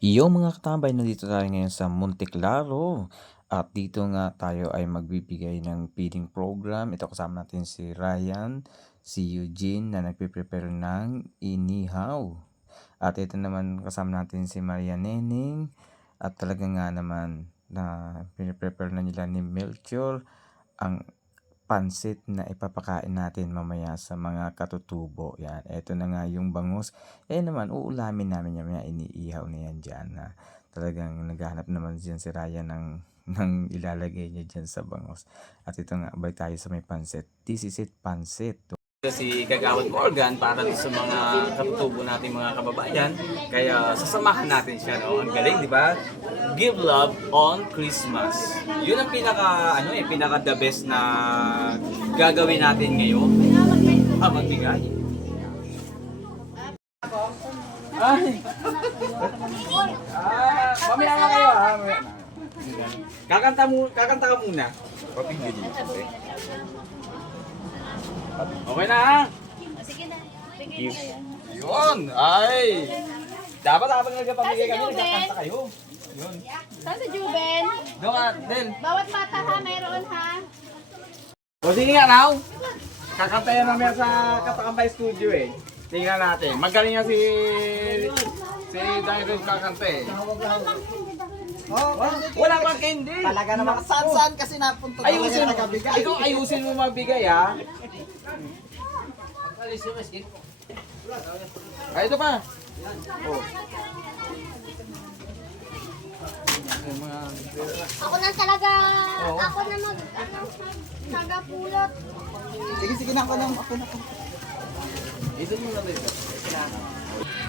Yo mga katambay, nandito tayo ngayon sa Monteclaro at dito nga tayo ay magbibigay ng feeding program. Ito kasama natin si Ryan, si Eugene na nagpe-prepare ng inihaw. At ito naman kasama natin si Maria Neneng at talaga nga naman na prepare na nila ni Melchior ang pansit na ipapakain natin mamaya sa mga katutubo. Yan, eto na nga yung bangus. Naman, uulamin namin yan. Mamaya iniihaw na yan dyan. Na talagang naghahanap naman dyan si Ryan ng ilalagay niya dyan sa bangus. At ito nga, balik tayo sa may pansit. This is it, pansit. Si Kagawad Morgan para sa mga katutubo nating mga kababayan. Kaya sasamahan natin siya, no? Ang galing, di ba? Give love on Christmas. Yun ang pinaka the best na gagawin natin ngayon. Magbigay. Ay. Mamaya na kayo, ha? Kakanta ka muna. Okay na, ha? Sige na. Bigay na yan. Yun! Ay! Dapat habang nagpapamigay kami, nagkakanta kayo. Yun. Saan si Juben? Doon ka, Del. Bawat bata ha, mayroon ha. O sige nga, Raw. Kakanta yan namin sa Katakambay Studio eh. Tingnan natin. Magaling nga si Daniel kakanta eh. Wala pang candy. Talaga naman saan kasi napunta talaga Ayusin mo. nagabigay. Ikaw ayusin mo magbigay, ha? Ay, ito pa. Oh. Ako na talaga, ako na tagapulot. Sige na ako na. Ito mo na dito.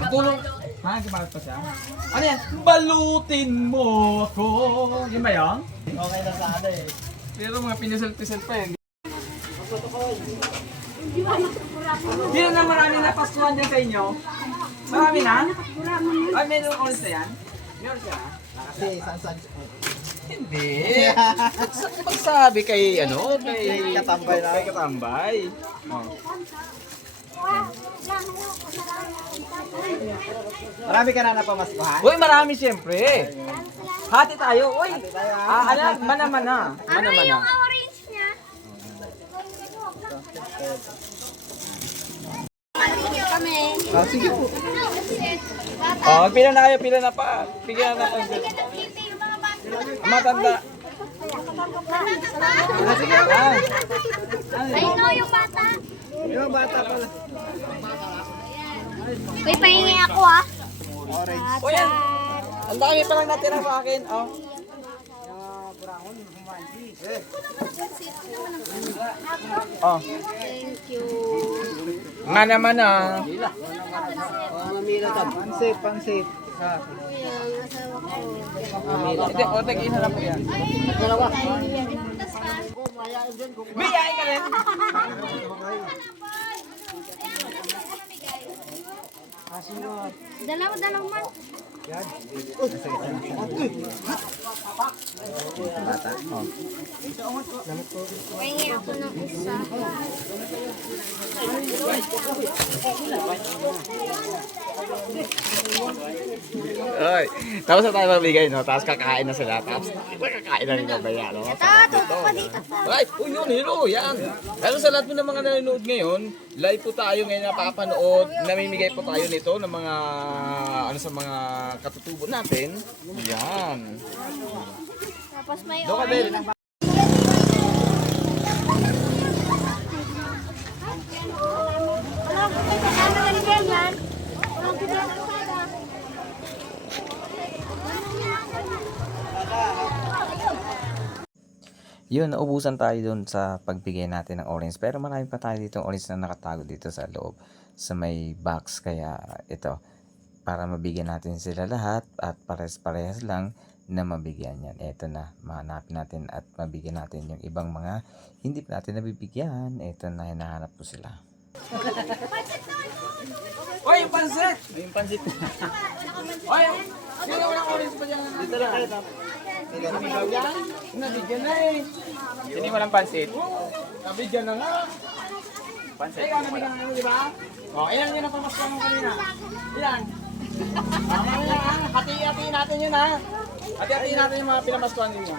Matulong. Ha? Kumalat pa siya? Ano yan? Balutin mo ko. Yun ba yan? Okay na sana eh. Pero mga pinisel-pisel pa yun. Hindi na marami na pasuhan dyan sa inyo. Marami na? Ay, meron oras na yan? May oras na? Kasi saan. Hindi. Magsabi kay ano? Kay Katambay na. Kay Katambay. Oh. Marami ka na napamaskuhan? Uy, marami siyempre. Hati tayo. Uy. Mana-mana. Ano yung orange niya? Kami. Sige po. Oh, pila na kayo, pila na pa. Bigyan na pa. Matanda. Sige ah. Ay, no, yung bata. Yung bata pala. Uy, pahingi ako ah. Orange. O yan. Ang dami pa lang natira sa akin. Oh. Oh. Thank you. Mana-mana. Pansit. Kuya, ang asawa ko. Hindi, o tag-isa lang po yan. Biyay ka rin. Dalaw man. Bata. Oh. Pahingi ako ng isa. Ay, tapos na tayo magbigay, no? Tapos kakain na sila. Tapos kakain na rin mamaya, no? Tutok pa dito. Ay, yun, hero, yan. Pero sa lahat po ng mga nanonood ngayon, live po tayo ngayon napapanood. Namimigay po tayo nito ng mga, sa mga katutubo natin. Yan. Tapos may Doon ka din. Yun, naubusan tayo dun sa pagbigay natin ng orange. Pero marami pa tayo dito orange na nakatago dito sa loob. Sa may box. Kaya ito, para mabigyan natin sila lahat at pares-parehas lang na mabigyan yan. Ito na, mahanapin natin at mabigyan natin yung ibang mga hindi pa natin nabibigyan. Ito na, hinahanap ko sila. Oy, yung pansit! Ay, yung pansit. Oy, sino walang orange pa dyan? Dito lang kayo. Yan? Nabigyan na eh. Sino walang pansit? Nabigyan na nga. Pansit. Ikaw nabigyan na di ba? O, ilan yun ang pamasko mo kanina? Ilan? Tama na yan, hati-hati natin yun ha. Hati-hatiin natin yung mga pinamastuhan ninyo.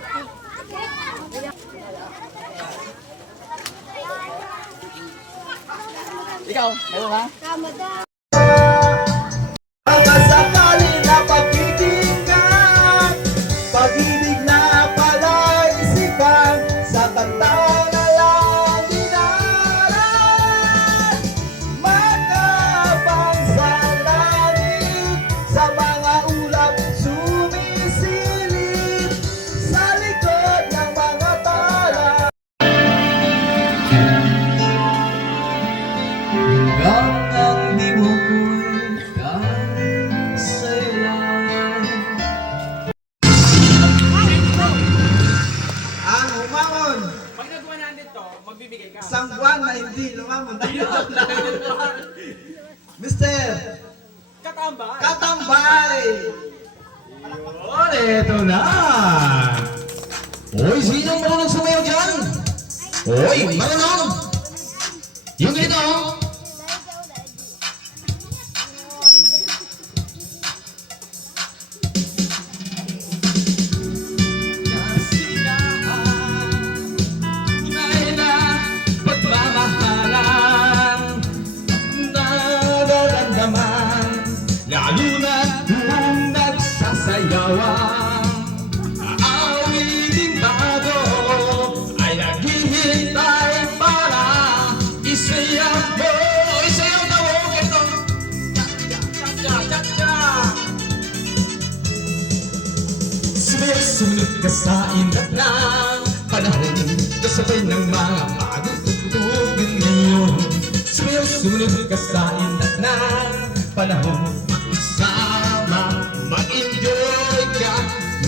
Ikaw, meron ha? Tama daw. Pagkasakali na pag-ibig pag-ibig na palaisipan sa kanta na lang dinaran. Magkabang sa langit, sa mga ulap sumisilip, sa likod ng mga tala. Hanggang ang dibukoy galing sa'yo lang. Ang umamon, Pag nag-100 to, magbibigay ka. isang buwan na hindi lumamon. Mister Katamba. Katambay! Yun, eto na! Hoy, sinong marunong sumayaw dyan? Hoy, marunong! Yung ganito, oh. Lalo na kung nagsasayawan, aawiting bago ay naghihintay para isayaw mo. Isayaw na mo, ganito. Cha-cha-cha-cha. Sumunod ka sa inat ng panahon, kasabay ng mga bagong tugtugin ngayon. Sumunod ka sa inat ng panahon, sama, mag-enjoy ka.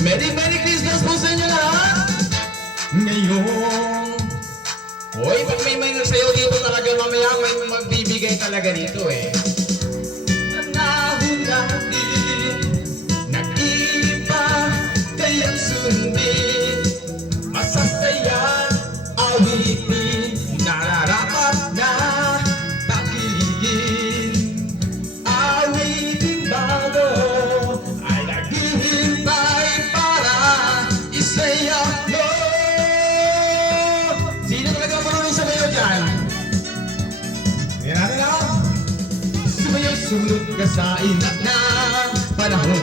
Merry Christmas po sa inyo lahat! Ngayon, hoy, pag may nagsayaw dito talaga mamaya, may magbibigay talaga dito eh. Panahon natin, nag-iba, kaya't sundin, masasaya, awitin, nararapat na pakigin. Awiting bago ay naghihintay para isayaw mo. Sino talaga marunong sumayaw dyan? Tingnan natin ako. Sumayaw-sunod ka sa inat na panahon,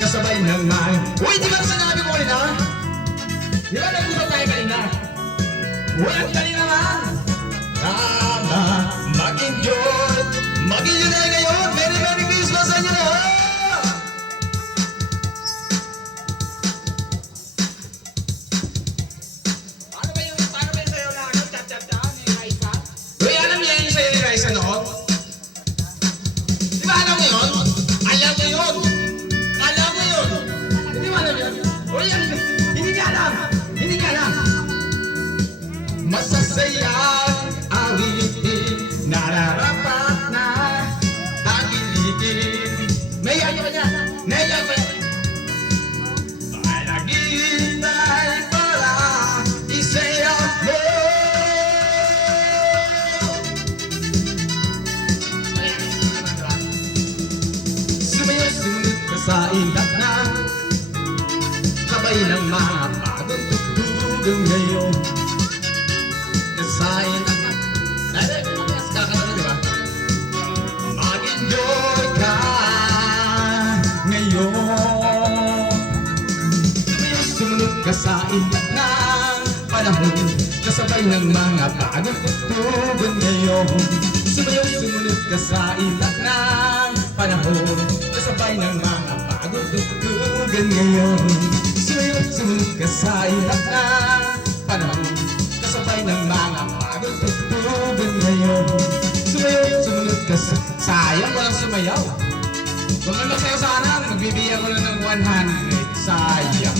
kasabay ng mga... Uy, di ba sinabi ko kanina? Di ba nag-usap tayo kanina? Uy, ang galing naman! Tama, mag-enjoy! Mag-enjoy na ngayon! Merry Christmas sa inyo lahat! Paano ba yung sayo na ano? Cha-cha-cha ni Raisa? Uy, alam niya yung sayo ni Raisa noon? Di ba alam mo yun? Alam mo yun! Alam mo yun! Hindi mo alam yun? Uy, hindi niya alam! Hindi niya alam! Masasayang awitin, nararapat na tagilitin. May ayaw niya! May ayaw niya! Ay naghihintay para isayaw mo. Sumayaw-sunod ka sa inat na sabay ng mga bagong tugtugan ngayon. Kasain at kakanta, di ba? Mag-enjoy ka ngayon. Sumunod ka sa inat ng panahon, kasabay ng mga bagong tugtugan ngayon. Sumunod ka sa inat ng panahon, kasabay ng mga bagong tugtugan ngayon. Sumunod ka sa inat ng panahon, kasabay ng mga bagong tugtugan ngayon. Sumunod ka sa... Sayang, walang sumayaw. Kung may magsayaw sana, magbibigyan ko lang ng 100. Sayang.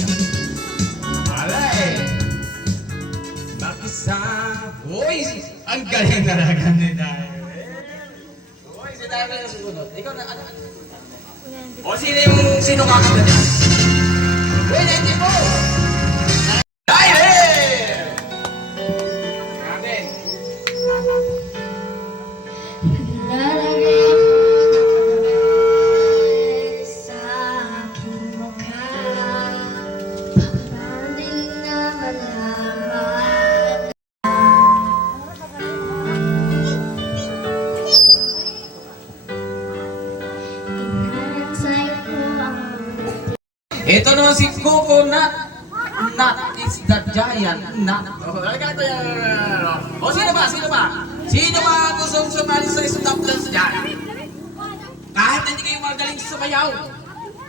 Wala eh. Makisa... Uy! Ang galing talaga ni Dayo. Uy, si Dayo na yung sumunod. Ikaw na, ano? O, sino kakanta niya? Uy, 94! Dayo! Grabe. Lalagay sa aking mukha Ito naman si Coconut. Nut is the giant nut. O sino ba? Sino ba? Sino ba ang gustong sumali sa stop dance dyan? Kahit hindi kayo magaling sa sabayaw,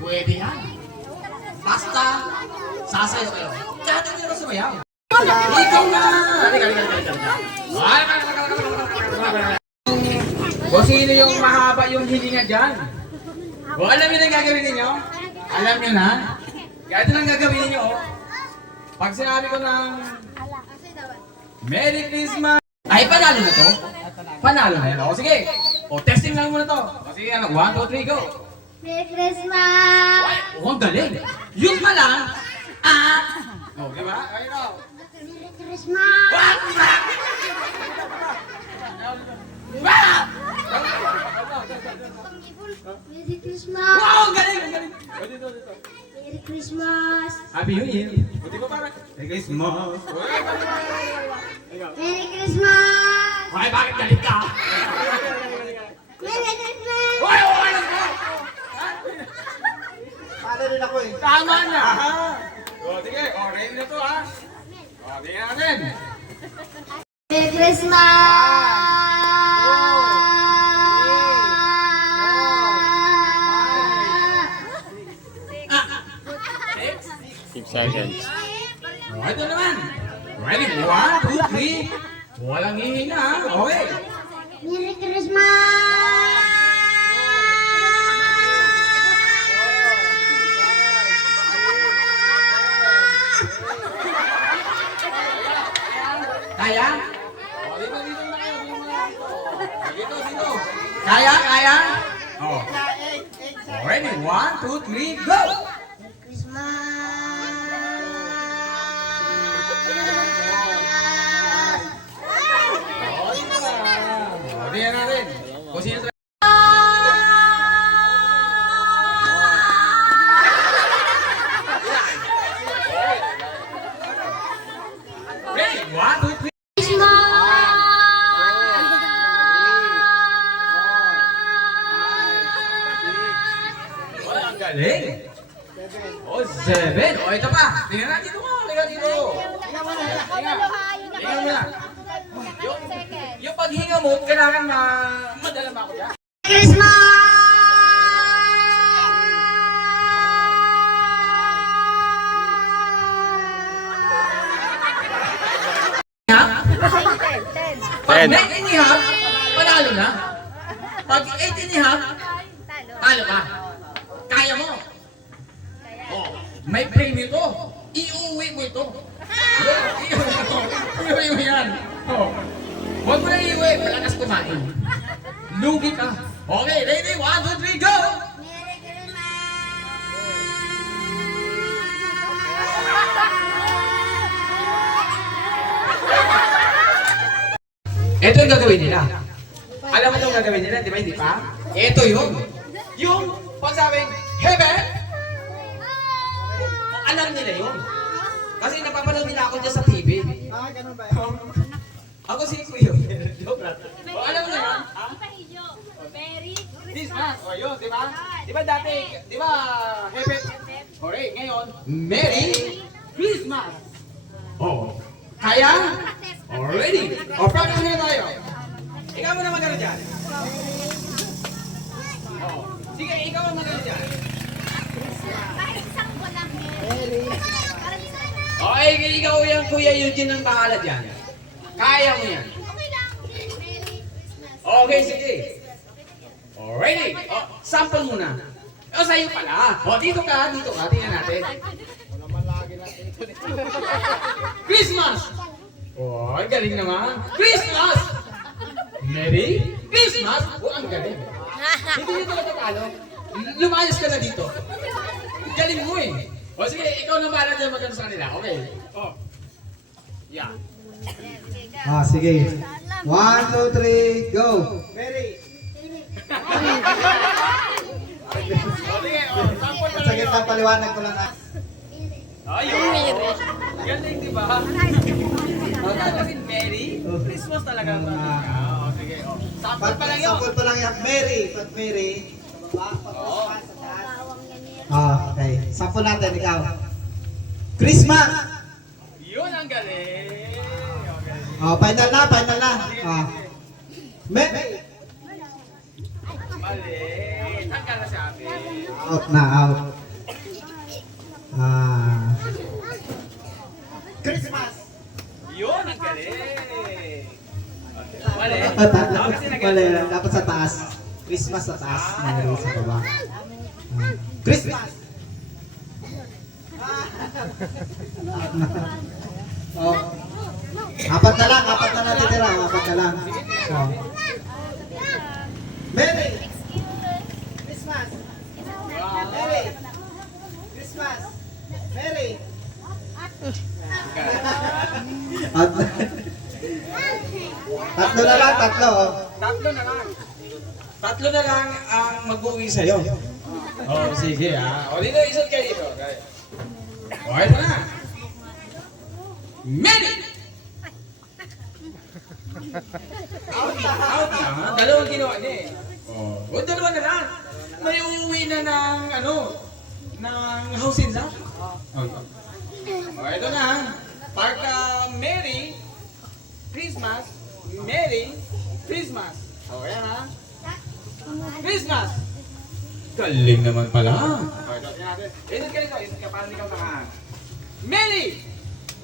pwede yan. Basta, sasayaw kayo. Kahit hindi kayo sumayaw. Ikaw na! O sino yung mahaba yung hilinga dyan? O alam nyo na yung gagawin ninyo? Alam nyo na? Kahit lang gagawin ninyo, oh. Pag sinabi ko ng Merry Christmas! Ay, panalo na to? Panalo na yan. O sige, o testing lang muna to. O sige, 1, 2, 3, go! Merry Christmas! Ay, ang galing! Yun pa lang, o, diba? Ayun o. Merry Christmas! Merry Christmas! Wow, ang galing! Ang galing! Merry Christmas! Happy New Year! Buti ko parang, Merry Christmas! Merry Christmas! Ay, bakit galit ka? Merry Christmas! Oy, oy, let's go! Paano rin ako eh. Tama na! O, sige, o, ready na to ha? O, tingnan natin! Merry Christmas! 6 seconds. O, ito naman! Ready? 1, 2, 3! Walang hihina ha? Okay! Merry Christmas! Kaya? O, dito, dito na kayo. Dito, dito. Kaya, kaya? O. Ready? 1, 2, 3, go! O, tingnan natin. Kung sino sa... Ready? 1, 2, 3. Oh, ang galing. Oh, 7. Oh, ito pa. Tingnan natin dito ko. Tingnan dito. Tingnan mo na. Yung paghinga mo, kailangan madala ba ako dyan? Pag 9 and a half, panalo na. Pag 8 and a half, talo ka. Kaya mo. Oh, may premium to. Iuwi mo ito. Iuwi mo yan. Oh. Huwag mo na iuwi. Malakas kumain. Lugi ka. Okay, ready? 1, 2, 3, go! Ito yung gagawin nila. Alam mo itong gagawin nila, di ba? Hindi pa? Ito yun. Yung pagsabing, hebe! Alam nila yun. Kasi napapanood nila ako dyan sa TV. Ah, ganun ba? Ako si Kuya. Joke lang. O, alam mo na yun? Ha? Merry Christmas. O, yun, di ba? Di ba dati, di ba, hebe? Hooray, ngayon, Merry Christmas. Oh, kaya? Already. O, practice na tayo. Ikaw mo na magano dyan. Oh, sige, ikaw ang magano dyan. Okay, ikaw yan, Kuya Eugene ang bahala dyan. Kaya mo yan. Okay, sige. Alrighty. Oh, sample muna. O, sa'yo pala. O, dito ka. Tingnan natin. Christmas! Oh, ang galing naman. Christmas! Merry Christmas! Oh, ang galing. Hindi nyo talaga talo. Lumayas ka na dito. Galing mo eh. O sige, ikaw na bahala dyan magano sa kanila. Okay. Oh. Yeah. Ah, sige. 1, 2, 3, go! Mary. Sa gitna paliwanag ko lang. Ayun. Galing, di ba? Kasi Merry Christmas talaga. Sige. Oh. Sample pa lang yun. Sample pa lang yan. Mary. Pag Mary. Ah, Okay. Sample natin, ikaw. Christmas! Yun ang galing. Okay. Oh, final na, final na. Ah. Merry! Mali. Tanggal na si ate. Out na, out. Ah. Christmas! Yun ang galing. Okay. Mali. Dapat, Kasi mali, dapat sa taas. Christmas sa taas, Merry sa baba. Ah. Christmas! Oh. Apat na lang natitira, apat na lang. Oh. Merry! Christmas! Merry! Christmas! Merry! At, tatlo na lang, tatlo. Oh. Tatlo na lang. Tatlo na lang ang mag-uwi sa'yo. Oh, sige O, dito, isot kayo dito. O, ito na. Merry! Out na. Dalawang ginawa niya O, dalawa na lang. May uuwi na ng, ng house in lot. O, ito na. Pagka Merry Christmas, Merry Christmas. O, yan ha. Christmas! Galing naman pala. Isot ka dito, isot ka para hindi ka makaan. Merry!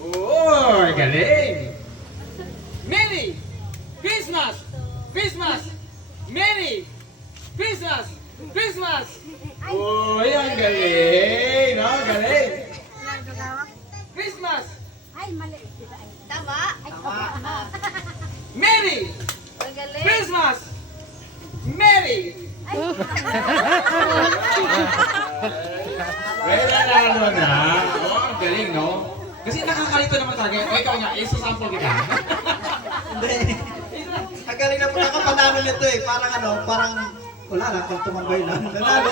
Oh, galing! Merry! Christmas! Christmas! Merry! Christmas! Christmas! Oh, yan galing! No, galing! Christmas! Ay, mali. Tama? Ay, tama. Merry! Magaling. Christmas! Merry! Well, nanalo na. Oh, ang galing, no? Kasi nakakalito naman talaga. O, ikaw nga, isa-sample kita. Hindi. Ang galing na po nakapanalo nito eh. Parang wala lang, kung tumambay lang. Nanalo.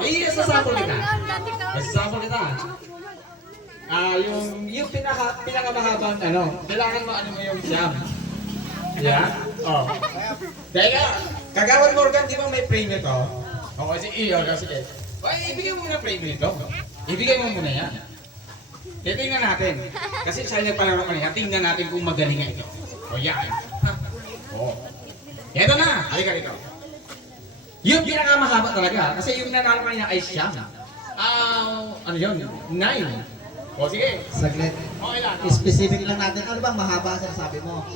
Isa-sample kita. Isa-sample kita. Yung pinakamahabang, kailangan mo mo yung siyam. Yeah? Oh. Teka, Kagawad Morgan, di ba may frame nito? O kasi sige. Ay, ibigay mo muna frame nito. Ibigay mo muna yan. Tingnan natin. Kasi siya nagpalaro kanina, tingnan natin kung magaling nga ito. O yan. O. Ito na. Halika rito. Yung pinakamahaba talaga, kasi yung nanalo kanina ay siya. Ano yun? 9. O sige. Saglit. Okay lang. Specific lang natin. Ano bang mahaba sa sabi mo?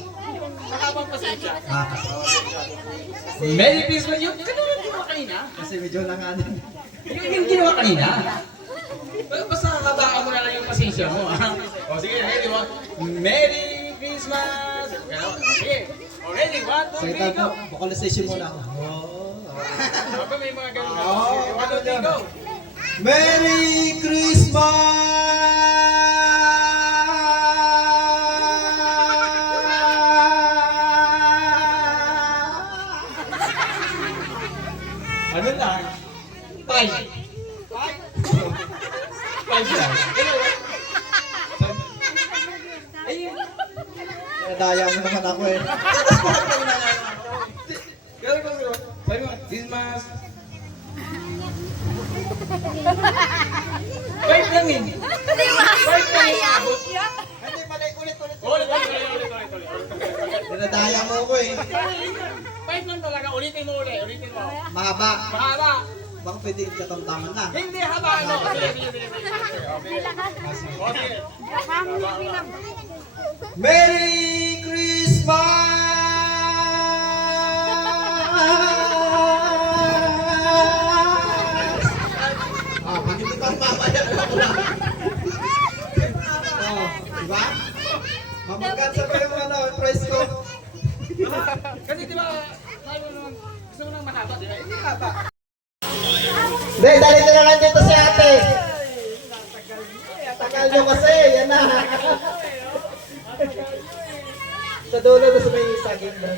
Mahabang pasensya. Ah, Merry Christmas yung ginawa kanina. kasi medyo lang ano. Yung ginawa kanina. Basta habaan mo na lang yung pasensya mo. O sige, ready, one. Merry Christmas! Sige. O ready, 1, 2, 3, go! Vocalization mo lang. Baka may mga ganun na. Oo, 1, 2, 3, go! Merry Christmas! Ano lang? 5. 5 lang. Ayun. Nadaya mo naman ako eh. Sabi mo, Christmas. 5 lang eh. 5 lang eh. Hindi, mali, ulit. Ulit. Nadaya mo ako eh. 5 lang talaga. Ulitin mo. Mahaba. Mahaba. Baka pwede katamtaman na. Hindi haba. Sige. Okay. Merry Christmas! Pag hindi pa mamaya ako lang. Diba? Mamagat sa pa yung price ko. Kasi di ba, tayo naman, gusto mo nang mahaba, di ba? Hindi haba. Hindi, dali na lang dito si ate. Tagal nyo kasi, yan na. Sa dulo na sa may saging doon.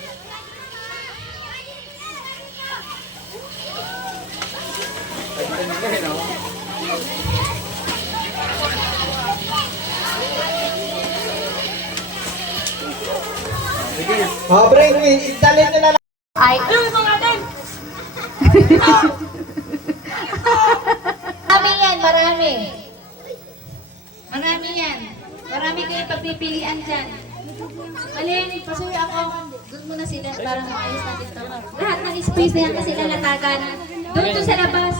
Oh, bring me. Dalhin nyo na lang. Ay. Ayun ito natin! marami. Marami yan. Marami kayo pagpipilian dyan. Alin, pasuyo ako. Doon muna sila para maayos natin ito. Lahat ng space na yan kasi lalatagan. Doon to sa labas.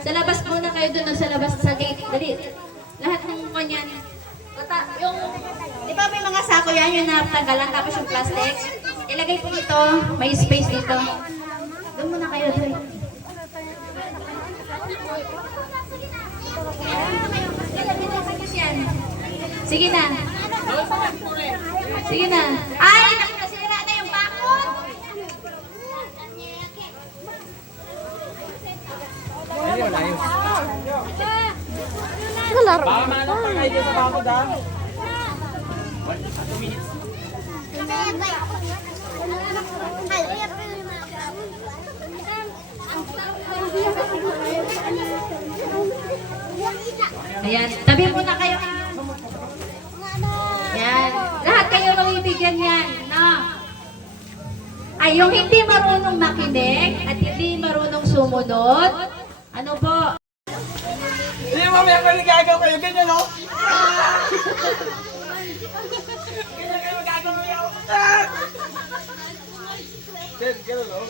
Sa labas muna kayo doon sa labas sa gate. Dali. Lahat ng kanyan. Yung, di ba may mga sako yan, yung natanggalan tapos yung plastic. Ilagay po dito, may space dito. Doon muna kayo doon. Sige na. Sige na. Ay, nasira na yung bakod. Baka manong pangay dito sa bakod ha. Ayan, tabi muna kayo. Yan. Lahat kayo mabibigyan yan, no? Ay, yung hindi marunong makinig at hindi marunong sumunod, ano po? Hindi mo mamaya ko nagagaw kayo, ganyan no? Ganyan kayo magagaw kayo. Ganyan no?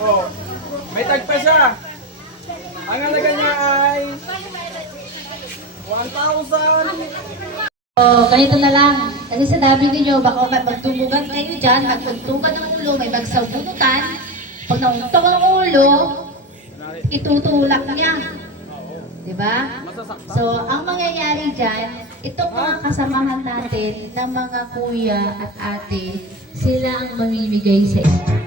Oh, may tagpa siya. Ang halaga niya ay 1,000. Oh, ganito na lang. Kasi sa dami ninyo, baka magtumugan kayo dyan, magtuntukan ng ulo, may bagsaw bunutan. Pag nauntok ng ulo, itutulak niya. Diba? So, ang mangyayari dyan, itong mga kasamahan natin ng mga kuya at ate, sila ang mamimigay sa inyo.